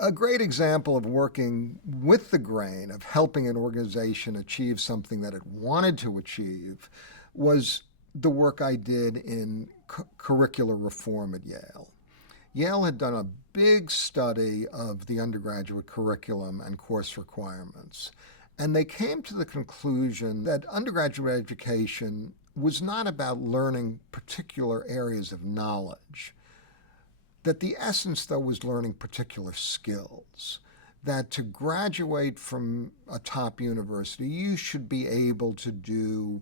A great example of working with the grain, of helping an organization achieve something that it wanted to achieve, was the work I did in curricular reform at Yale. Yale had done a big study of the undergraduate curriculum and course requirements, and they came to the conclusion that undergraduate education was not about learning particular areas of knowledge, that the essence, though, was learning particular skills, that to graduate from a top university, you should be able to do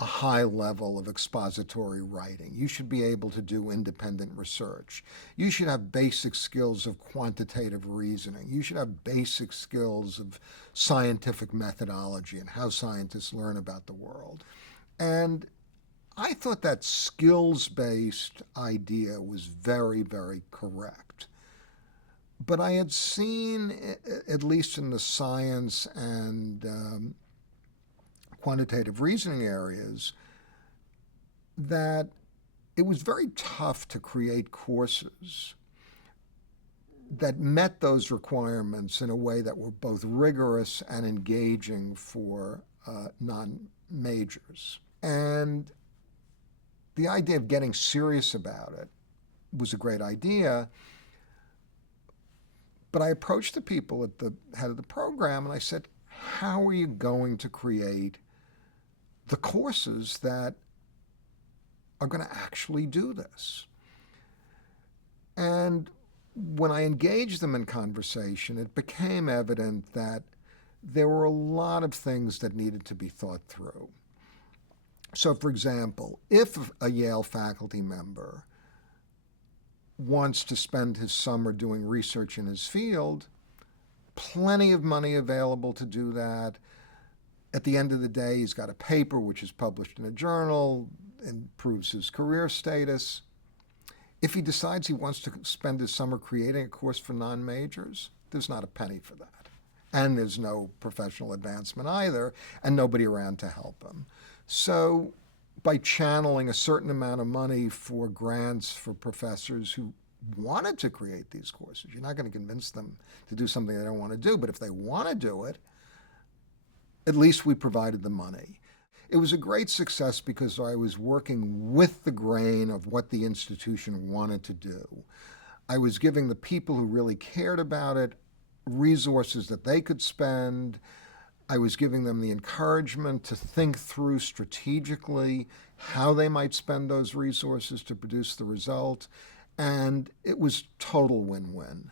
a high level of expository writing. You should be able to do independent research. You should have basic skills of quantitative reasoning. You should have basic skills of scientific methodology and how scientists learn about the world. And I thought that skills-based idea was very, very correct. But I had seen, at least in the science and quantitative reasoning areas, that it was very tough to create courses that met those requirements in a way that were both rigorous and engaging for non-majors. And the idea of getting serious about it was a great idea. But I approached the people at the head of the program and I said, how are you going to create the courses that are going to actually do this? And when I engaged them in conversation, it became evident that there were a lot of things that needed to be thought through. So, for example, if a Yale faculty member wants to spend his summer doing research in his field, plenty of money available to do that. At the end of the day, he's got a paper which is published in a journal, improves his career status. If he decides he wants to spend his summer creating a course for non-majors, there's not a penny for that. And there's no professional advancement either, and nobody around to help him. So by channeling a certain amount of money for grants for professors who wanted to create these courses, you're not going to convince them to do something they don't want to do, but if they want to do it, at least we provided the money. It was a great success because I was working with the grain of what the institution wanted to do. I was giving the people who really cared about it resources that they could spend. I was giving them the encouragement to think through strategically how they might spend those resources to produce the result. And it was total win-win.